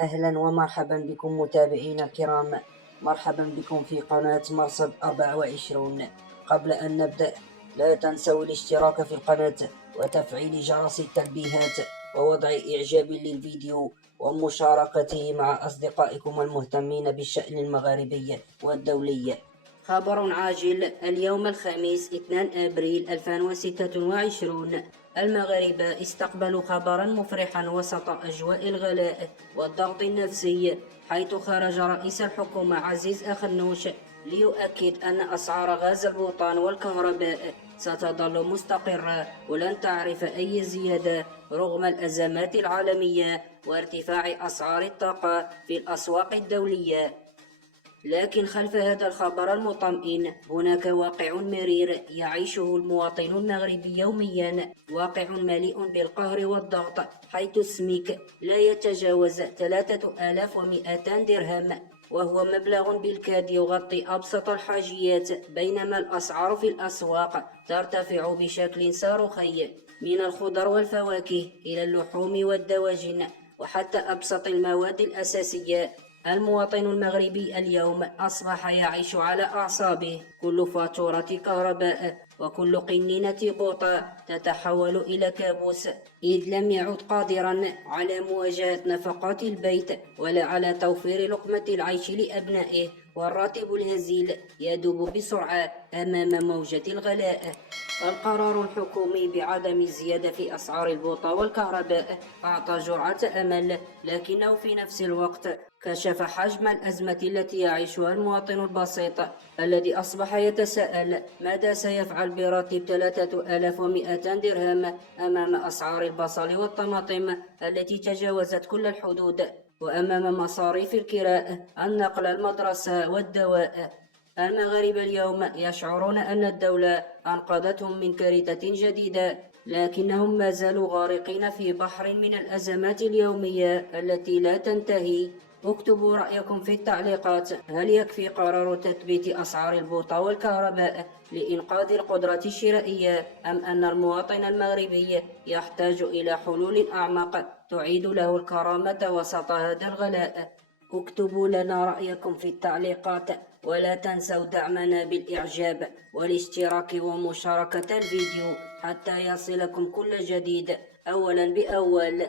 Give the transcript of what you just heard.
أهلا ومرحبا بكم متابعينا الكرام. مرحبا بكم في قناة مرصد 24. قبل أن نبدأ لا تنسوا الاشتراك في القناة وتفعيل جرس التنبيهات ووضع إعجاب للفيديو ومشاركته مع أصدقائكم المهتمين بالشأن المغاربي والدولي. خبر عاجل. اليوم الخميس 2 أبريل 2026 المغاربة استقبلوا خبرا مفرحا وسط أجواء الغلاء والضغط النفسي، حيث خرج رئيس الحكومة عزيز أخنوش ليؤكد أن أسعار غاز البوتان والكهرباء ستظل مستقرة ولن تعرف أي زيادة رغم الأزمات العالمية وارتفاع أسعار الطاقة في الأسواق الدولية. لكن خلف هذا الخبر المطمئن هناك واقع مرير يعيشه المواطن المغربي يوميا، واقع مليء بالقهر والضغط، حيث السميك لا يتجاوز 3200 درهم، وهو مبلغ بالكاد يغطي أبسط الحاجيات، بينما الأسعار في الأسواق ترتفع بشكل صاروخي، من الخضر والفواكه إلى اللحوم والدواجن وحتى أبسط المواد الأساسية. المواطن المغربي اليوم أصبح يعيش على أعصابه، كل فاتورة كهرباء وكل قنينة بوطة تتحول إلى كابوس، إذ لم يعد قادرا على مواجهة نفقات البيت ولا على توفير لقمة العيش لأبنائه، والراتب الهزيل يذوب بسرعة أمام موجة الغلاء. القرار الحكومي بعدم الزيادة في أسعار البوطة والكهرباء أعطى جرعة أمل، لكنه في نفس الوقت كشف حجم الأزمة التي يعيشها المواطن البسيط، الذي أصبح يتساءل ماذا سيفعل براتب 3200 درهم أمام أسعار البصل والطماطم التي تجاوزت كل الحدود، وأمام مصاريف الكراء، النقل، المدرسة والدواء. المغاربة اليوم يشعرون أن الدولة أنقذتهم من كارثة جديدة، لكنهم ما زالوا غارقين في بحر من الأزمات اليومية التي لا تنتهي. اكتبوا رأيكم في التعليقات. هل يكفي قرار تثبيت أسعار البوطة والكهرباء لإنقاذ القدرة الشرائية، أم أن المواطن المغربي يحتاج إلى حلول أعمق تعيد له الكرامة وسط هذا الغلاء؟ اكتبوا لنا رأيكم في التعليقات، ولا تنسوا دعمنا بالإعجاب والاشتراك ومشاركة الفيديو حتى يصلكم كل جديد أولا بأول.